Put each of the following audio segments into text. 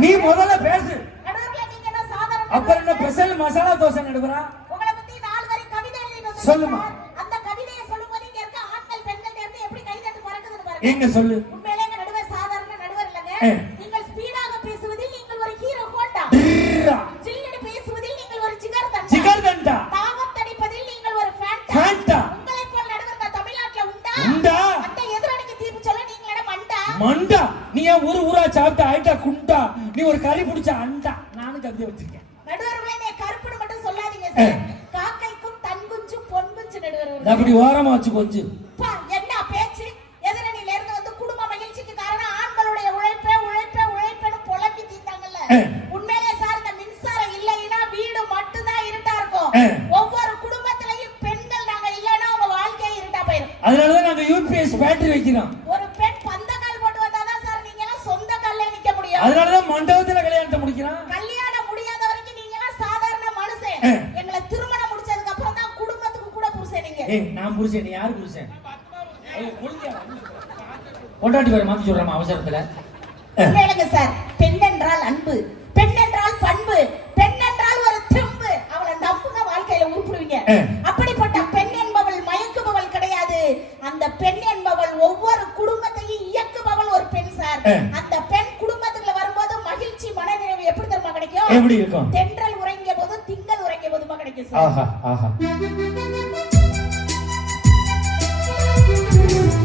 நீ முதல்ல பேசு. அப்புறம் என்ன ஸ்பெஷல் மசாலா தோசை நடுவரா? சொல்லுமா. அந்த கவிதையை சொல்லும்போது இங்க இருக்க ஆண்கள் பெண்கள் எப்படி கை தட்டு பறக்குதுன்னு பாருங்க. எங்க சொல்லு? உண்மையிலே நடுவர் சாதாரண நடுவர் இல்லங்க. அப்படி ஓரமா வச்சு கொஞ்சம் அப்பா, என்ன பேச்சு எதிரணியில இருந்து வந்து குடும்ப மகிழ்ச்சிக்கு காரணம் ஆண்களுடைய உழைப்பே உழைப்பே உழைப்பேன்னு புலம்பி தீர்த்தாங்கல்ல ஏ. உண்மையிலே சார் இந்த மின்சாரம் இல்லைன்னா வீடு மட்டும்தான் இருட்டா இருக்கும் ஏ. ஒவ்வொரு குடும்பத்திலையும் பெண்கள் நாங்க இல்லைன்னா உங்க வாழ்க்கையே இருட்டா போயிரும் அதனாலதான் நாங்க யூபிஎஸ் பேட்டரி வைக்கிறோம் ஒரு பெண் பந்த கால் போட்டு வந்தாதான் சார் நீங்க எல்லாம் சொந்த கால்ல நிக்க முடியும் அதனாலதான் மண்டபத்துல கல்யாணத்தை முடிக்கிறான் கல்யாணம் முடியாத வரைக்கும் நீங்க எல்லாம் சாதாரண மனுஷன் ஏ. எங்களை திருமணம் முடிச்சதுக்கு அப்புறம் தான் குடும்பத்துக்கு கூட புருஷன் நீங்க ஏய் நான் புருஷன் நீ யாரு புருஷன் கொண்டாட்டி பேர் மாத்தி சொல்றேன் அவசரத்துல. சார் பெண் என்றால் அன்பு பெண் என்றால் பண்பு பெண் என்றால் ஒரு தெம்பு. அவளை நம்புங்க வாழ்க்கையில உருப்பிடுவீங்க. அப்படிப்பட்ட பெண் என்பவள் மயக்குபவள் கிடையாது. அந்த பெண் என்பவள் ஒவ்வொரு குடும்பத்தையும் இயக்குபவள் ஒரு பெண் சார். அந்த பெண் குடும்பத்துக்குள்ள வரும்போது மகிழ்ச்சி மனநிறைவு எப்படி தெரியுமா கிடைக்கும்? எப்படி இருக்கும்? தென்றல் உறங்கிய போது திங்கள் உறங்கிய போதுமா கிடைக்கும் சார். you.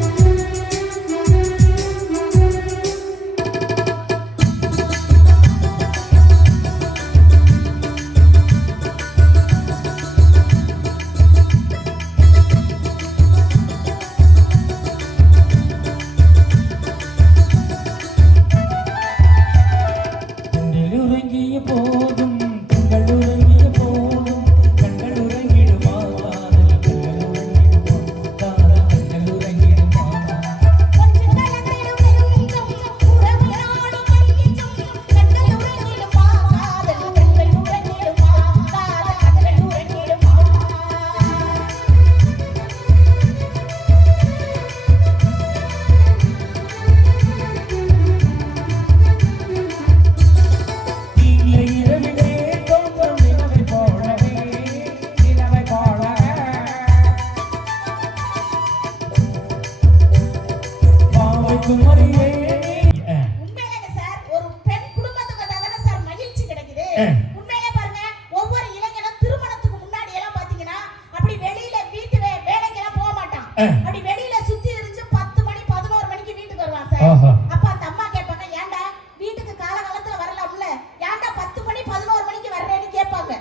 உண்மையிலே பாருங்க ஒவ்வொரு இளைஞனும் திருமணத்துக்கு முன்னாடி எல்லாம் பாத்தீங்கன்னா அப்படி வெளியில வீட்டு வே- வேலைக்கெல்லாம் போக மாட்டான். அப்படி வெளியில சுத்தி எரிஞ்சு பத்து மணி பதினோரு மணிக்கு வீட்டுக்கு வருவான் சார். அப்ப அந்த அம்மா கேட்பாங்க ஏன்டா வீட்டுக்கு காலகாலத்துல வரலாம்ல ஏன்டா பத்து மணி பதினோரு மணிக்கு வர்றேன்னு கேட்பாங்க.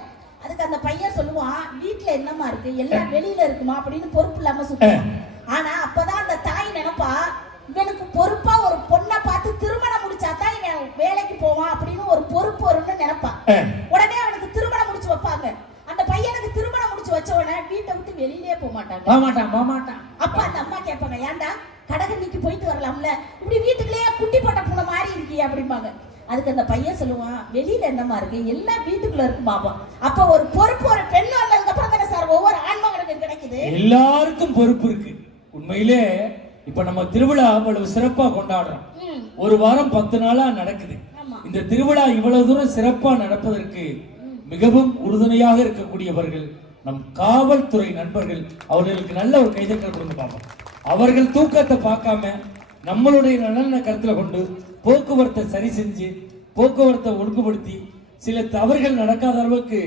அதுக்கு அந்த பையன் சொல்லுவான் வீட்டுல என்னம்மா இருக்கு? எல்லாம் வெளியில இருக்குமா? அப்படின்னு பொறுப்பு இல்லாம சுத்துவான். ஆனா ஒரு பொறுப்பு வரும்னு நினைப்பான். உடனே அவனுக்கு திருமணம் முடிச்சு வைப்பாங்க. அந்த பையனுக்கு திருமணம் முடிச்சு வச்ச உடனே வீட்டை விட்டு வெளியிலே போக மாட்டாங்க. போக மாட்டான் போக மாட்டான் அப்ப அந்த அம்மா கேட்பாங்க ஏன்டா கடகண்ணிக்கு போயிட்டு வரலாம்ல? இப்படி வீட்டுக்குள்ளேயே குட்டி போட்ட பூனை மாதிரி இருக்கியே அப்படிம்பாங்க. அதுக்கு அந்த பையன் சொல்லுவான் வெளியில என்னமா இருக்கு? எல்லாம் வீட்டுக்குள்ள இருக்கு பாப்பா அப்ப ஒரு பொறுப்பு ஒரு பெண் வந்ததுக்கு அப்புறம் தானே சார் ஒவ்வொரு ஆண்மகனுக்கும் கிடைக்குது. எல்லாருக்கும் பொறுப்பு இருக்கு. உண்மையிலே இப்ப நம்ம திருவிழா அவ்வளவு சிறப்பா கொண்டாடுறோம். ஒரு வாரம் பத்து நாளா நடக்குது. இந்த திருவிழா இவ்வளவு தூரம் சிறப்பா நடப்பதற்கு மிகவும் உறுதுணையாக இருக்கக்கூடியவர்கள் நம் காவல்துறை நண்பர்கள். அவர்களுக்கு நல்ல ஒரு கைதட்டல் கொடுங்க பார்ப்போம் அவர்கள் தூக்கத்தை பார்க்காம நம்மளுடைய நலனை கருத்துல கொண்டு போக்குவரத்தை சரி செஞ்சு போக்குவரத்தை ஒழுங்குபடுத்தி சில தவறுகள் நடக்காத அளவுக்கு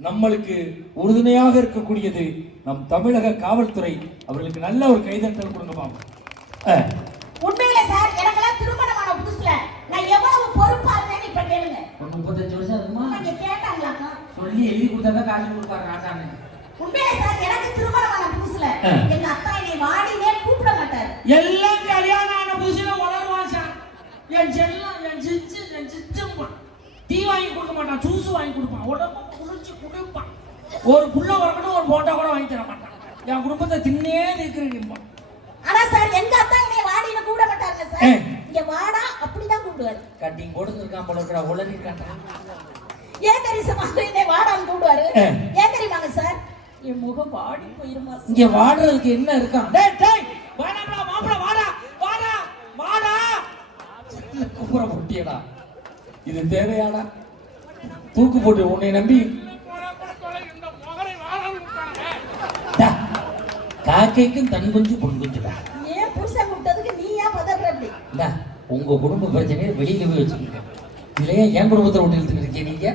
நம்மளுக்கு உறுதுணையாக இருக்கக்கூடியது நம் தமிழக காவல்துறை. அவர்களுக்கு நல்ல ஒரு கைதட்டல் கொடுங்க பார்ப்போம் அஹ், உண்மையில சார் எனக்கெல்லாம் திருமணமான புதுசுல நான் எவ்வளவு பொறுப்பா இருந்தேன்னு இப்ப கேளுங்க ஒரு முப்பத்தஞ்சு வருஷம் இருக்குமா கேட்டாங்களாக்கா? சொல்லி எழுதி கொடுத்தா காசு கொடுப்பாரு ராசான்னு உண்மையில சார் எனக்கு திருமணமான புதுசுல. எங்க அப்பா என்னை வாடினே கூப்பிட மாட்டாரு. எல்லாம் கல்யாணம் ஆன புதுசுல உணர்வான் சார். என் செல்லம் என் சிச்சு என் சிச்சம்மா. டீ வாங்கி கொடுக்க மாட்டான் ஜூஸ் வாங்கி கொடுப்பான். உடம்பு குளிச்சு குடிப்பான். ஒரு புள்ள வரக்கணும் ஒரு போட்டா கூட வாங்கி தர மாட்டான். என் குடும்பத்தை தின்னே இருக்கிறேன் ஆனா சார் எங்க அப்பா என்னை வாடினு கூப்பிட மாட்டாருங்க ஆ. சார். இங்க வாடா அப்படிதான் கூப்பிடுவாரு. கட்டிங் கொடுத்துருக்கான் போல இருக்கிற உளறி காட்டான் ஏன் தெரியுமா என்னை வாடான்னு கூப்பிடுவாரு. ஆ. ஏன் தெரியுமாங்க சார்? என் முகம் வாடி போயிருமா? இங்க வாடுறதுக்கு என்ன இருக்கான் டேய் டேய் வாடாடா மாப்பிள வாடா வாடா வாடா. கூப்பிட முட்டியடா இது தேவையானா தூக்கு போட்டு உன்னை நம்பி. டா, காக்கைக்கும் தன் குஞ்சு பொன் குஞ்சுடா. ஏன் புருஷன் கூப்பிட்டதுக்கு நீ ஏன் பதற அப்படி இந்தா, உங்க குடும்ப பிரச்சனையை வெளியில போய் வச்சுக்கோங்க. இல்லையா? என் குடும்பத்தை விட்டு இழுத்துக்கிட்டு இருக்கீங்க நீங்க?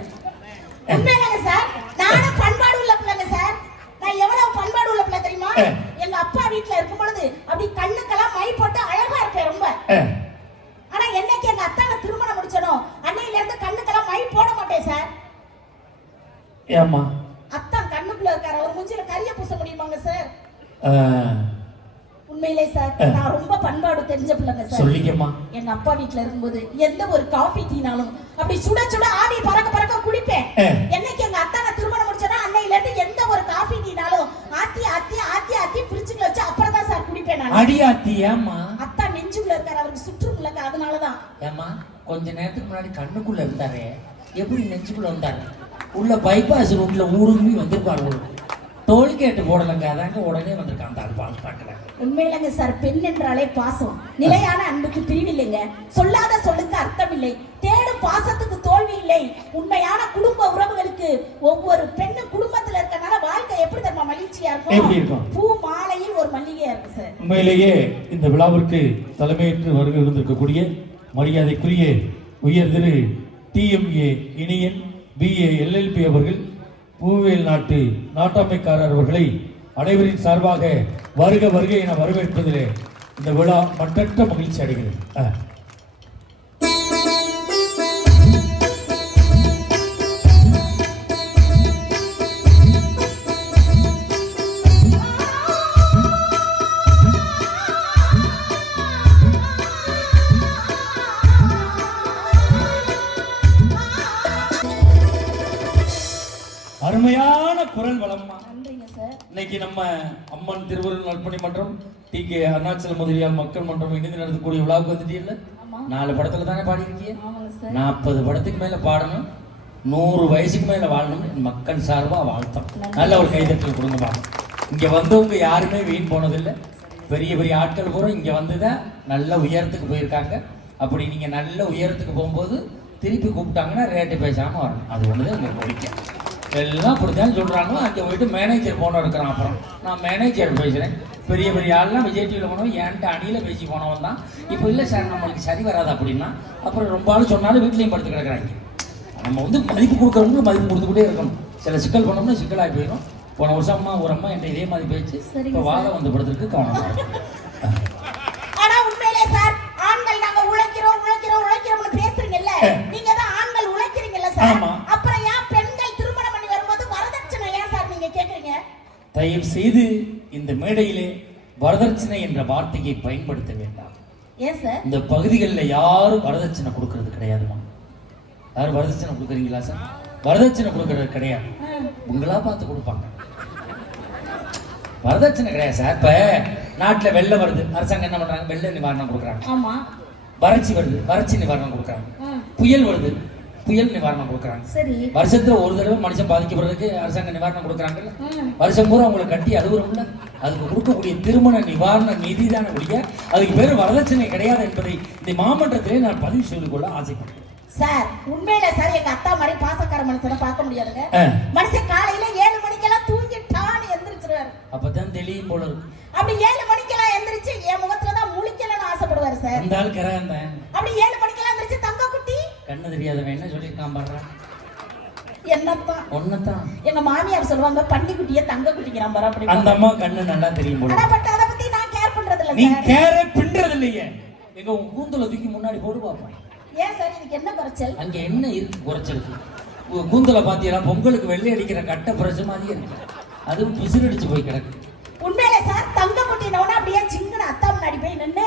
உண்மையிலங்க சார்? நானும் பண்பாடு உள்ள பிள்ளைங்க சார். நான் எவ்வளவு பண்பாடு உள்ள பிள்ளை தெரியுமா. எங்க அப்பா வீட்ல இருக்கும் பொழுது அப்படி கண்ணுக்கெல்லாம் மை போட்டு அழகா இருப்பேன் ரொம்ப. ஆனா என்னைக்கு எங்க அத்தானை திருமணம் முடிச்சனோ அன்னையில இருந்து கண்ணுக்கெல்லாம் மை போட மாட்டேன் சார். ஏம்மா? அத்தான் கண்ணுக்குள்ள இருக்காரு. அவர் மூஞ்சில கரிய பூச முடியுமாங்க சார்? உண்மையிலே சார். நான் ரொம்ப பண்பாடு தெரிஞ்ச பிள்ளைங்க சார். சொல்லிக்கம்மா. எங்க அப்பா வீட்ல இருக்கும்போது எந்த ஒரு காஃபி டீனாலும் அப்படி சுட சுட ஆவி பறக்க பறக்க குடிப்பேன். என்னைக்கு எங்க அத்தானை திருமணம் முடிச்சனா அன்னையில இருந்து எந்த ஒரு காஃபி டீனாலும் ஆத்தி ஆத்தி ஆத்தி ஆத்தி ஃப்ரிட்ஜுக்குள்ள வச்சு அப்புறம் தான் சார் குடிப்பேன் நான். அடியாத்தி ஏம்மா? அத்தா நெஞ்சுக்குள்ள இருக்காரு அவருக்கு சுற்றும் இல்லங்க அதனாலதான். ஏம்மா கொஞ்ச நேரத்துக்கு முன்னாடி கண்ணுக்குள்ள இருந்தாரே. எப்படி நெஞ்சுக்குள்ள வந்தாரு? உள்ள பைபாஸ் ரூட்ல ஊடுருவி வந்திருப்பாரு டோல்கேட் போடலங்க அதாங்க உடனே வந்திருக்கான் அந்த ஆள் பால் உண்மையிலங்க சார் பெண் என்றாலே பாசம். நிலையான அன்புக்கு பிரிவில்லைங்க. சொல்லாத சொல்லுக்கு அர்த்தம் இல்லை தேடும் பாசத்துக்கு தோல்வி இல்லை உண்மையான குடும்ப உறவுகளுக்கு ஒவ்வொரு பெண்ணும் குடும்பத்துல இருக்கனால வாழ்க்கை எப்படி தெரியுமா? மகிழ்ச்சியா இருக்கும்? பூ மாலையில் ஒரு மல்லிகையா இருக்கு சார். உண்மையிலேயே இந்த விழாவிற்கு தலைமையேற்று வருகை இருந்திருக்கக்கூடிய மரியாதைக்குரிய உயர் திரு டிஎம்ஏ இனியன் பிஏ எல்எல்பி அவர்கள் பூவேல் நாட்டு நாட்டாமைக்காரர் அவர்களை அனைவரின் சார்பாக வருக வருகையை என வரவேற்பதிலே இந்த விழா மட்டற்ற மகிழ்ச்சி அடைகிறது. இன்னைக்கு நம்ம அம்மன் திருவள்ளுவர் நற்பணி மன்றம் டி. கே. அருணாச்சல முதலியார் மக்கள் மன்றம் இணைந்து நடத்தக்கூடிய விழாவுக்கு வந்துட்டீங்கல்ல நாலு படத்துல தானே பாடியிருக்கீங்க? நாற்பது படத்துக்கு மேல பாடணும். நூறு வயசுக்கு மேல வாழணும். என் மக்கள் சார்பா வாழ்த்தம். நல்ல ஒரு கைதட்டல் கொடுங்க பாப்போம் இங்க வந்தவங்க யாருமே வீண் போனதில்லை. பெரிய பெரிய ஆட்கள் பூரா இங்க வந்துதான் நல்ல உயரத்துக்கு போயிருக்காங்க. அப்படி நீங்க நல்ல உயரத்துக்கு போகும்போது திருப்பி கூப்பிட்டாங்கன்னா ரேட்டு பேசாம வரணும். அது ஒண்ணுதான் எங்க கோரிக்கை எல்லாம் அப்படித்தான் சொல்றாங்க. அங்கே போயிட்டு மேனேஜர் போன இருக்கிறான். அப்புறம் நான் மேனேஜர் பேசுறேன். பெரிய பெரிய ஆள்லாம் விஜய் டிவியில் போனவன் என்கிட்ட அணியில் பேசி போனவன் தான். இப்போ இல்லை சார் நம்மளுக்கு சரி வராது அப்படின்னா அப்புறம் ரொம்ப ஆள் சொன்னாலும் வீட்லேயும் படுத்து கிடக்குறாங்க. நம்ம வந்து மதிப்பு கொடுக்குறவங்களுக்கு மதிப்பு கொடுத்துக்கிட்டே இருக்கணும். சில சிக்கல் பண்ணோம்னா சிக்கலாகி போயிடும். போன வருஷம் அம்மா ஒரு அம்மா என்கிட்ட இதே மாதிரி பேச்சு. இப்போ வாதம் வந்து படுத்துருக்கு கவனமா தயவு செய்து இந்த மேடையிலே வரதட்சணை என்ற வார்த்தையை பயன்படுத்த வேண்டாம். இந்த பகுதிகளில் யாரும் வரதட்சணை கொடுக்கறது கிடையாதுமா? யாரும் வரதட்சணை கொடுக்குறீங்களா சார்? வரதட்சணை கொடுக்கறது கிடையாது. உங்களா பார்த்து கொடுப்பாங்க. வரதட்சணை கிடையாது சார். இப்ப நாட்டுல வெள்ளம் வருது. அரசாங்கம் என்ன பண்றாங்க? வெள்ள நிவாரணம் கொடுக்குறாங்க. வறட்சி வருது. வறட்சி நிவாரணம் கொடுக்குறாங்க. புயல் வருது. புயல் நிவாரணம் கொடுக்குறாங்க. சரி. வருஷத்துல ஒரு தடவை மனுஷன் பாதிக்கப்படுறதுக்கு அரசாங்க நிவாரணம் கொடுக்குறாங்கல்ல. வருஷம் பூரா அவங்களை கட்டி அழுகுறோம்ல. அதுக்கு கொடுக்கக்கூடிய திருமண நிவாரண நிதி தானே ஒழிய அதுக்கு பேர் வரதட்சணை கிடையாது என்பதை இந்த மாமன்றத்திலே நான் பதிவு செய்து கொள்ள ஆசைப்படுறேன் சார் உண்மையில சார் எங்க அத்தா மாதிரி பாசக்கார மனுஷனை பார்க்க முடியாதுங்க. மனுஷன் காலையில ஏழு மணிக்கெல்லாம் தூங்கிட்டான்னு எந்திரிச்சிருவாரு. அப்பதான் தெளியும் போல இருக்கு. அப்படி ஏழு மணிக்கெல்லாம் எந்திரிச்சு என் முகத்துல தான் முழிக்கலன்னு ஆசைப்படுவாரு சார். அந்த ஆள் அப்படி ஏழு மணிக்கெல்லாம் கண்ணு தெரியாதவன் என்ன சொல்லியிருக்கான் பாடுறான் என்னத்தான் ஒன்னதான் எங்க மாமியார் சொல்லுவாங்க பன்னி குட்டிய தங்க குட்டிக்கிறான் பாரு அப்படி அந்த அம்மா கண்ணு நல்லா தெரியும் போல. ஆனா பட் அத பத்தி நான் கேர் பண்றது இல்ல நீ சார். கேரே பின்றது இல்லையே. எங்க உன் கூந்தல தூக்கி முன்னாடி போட்டு பார்ப்பேன் ஏன் சார் இதுக்கு என்ன குறைச்சல்? அங்க என்ன இருக்கு உங்க கூந்தல பாத்தீங்கன்னா பொங்கலுக்கு வெள்ளை அடிக்கிற கட்ட பிரச மாதிரியே இருக்கு. அதுவும் பிசிறடிச்சு போய் கிடக்கு. உண்மையில சார் தங்க குட்டினவன அப்படியே சிங்கன அத்தா முன்னாடி போய் நின்னு.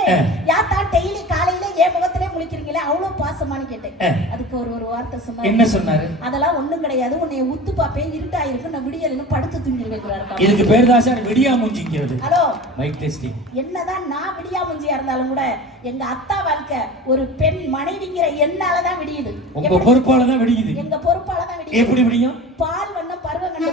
யாத்தா டெய்லி காலையில ஏன் முகத்திலே முழிக்கிறீங்களே அவ்வளவு பாசமான்னு கேட்டேன். அதுக்கு ஒரு ஒரு வார்த்தை சொன்னாரு. என்ன சொன்னாரு? அதெல்லாம் ஒண்ணும் கிடையாது. உன்னை உத்து பாப்பேன் இருட்டாயிருக்கு நான் விடியல்னு படுத்து தூங்கி வைக்கிறாரு இதுக்கு பேர் தான் சார் வெடியா மூஞ்சிங்கிறது ஹலோ. மைக் டெஸ்டிங் என்னதான் நான் விடியா முஞ்சியா இருந்தாலும் கூட எங்க அத்தா வாழ்க்கை ஒரு பெண் மனைவிங்கிற என்னாலதான் விடியுது. உங்க எப்படி? பொறுப்பால தான் வெடிக்குது எங்க பொறுப்பால தான் விடியுது. எப்படி விடியும்? பால் வண்ணம் பருவ கண்டு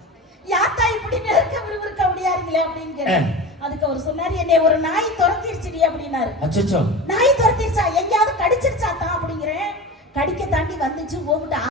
யாத்தா இப்படி நெருக்க விறுவிறுக்க முடியாதுங்களே அப்படின்னு கேட்டேன். அதுக்கு அவர் சொன்னாரு என்னை ஒரு நாய் துரத்திருச்சுடி அப்படின்னாரு. அச்சோ நாய் துரத்திருச்சா? எங்கேயாவது கடிச்சிருச்சா தான் அப்படிங்கிறேன். கடிக்க தாண்டி வந்துச்சு உங்ககிட்ட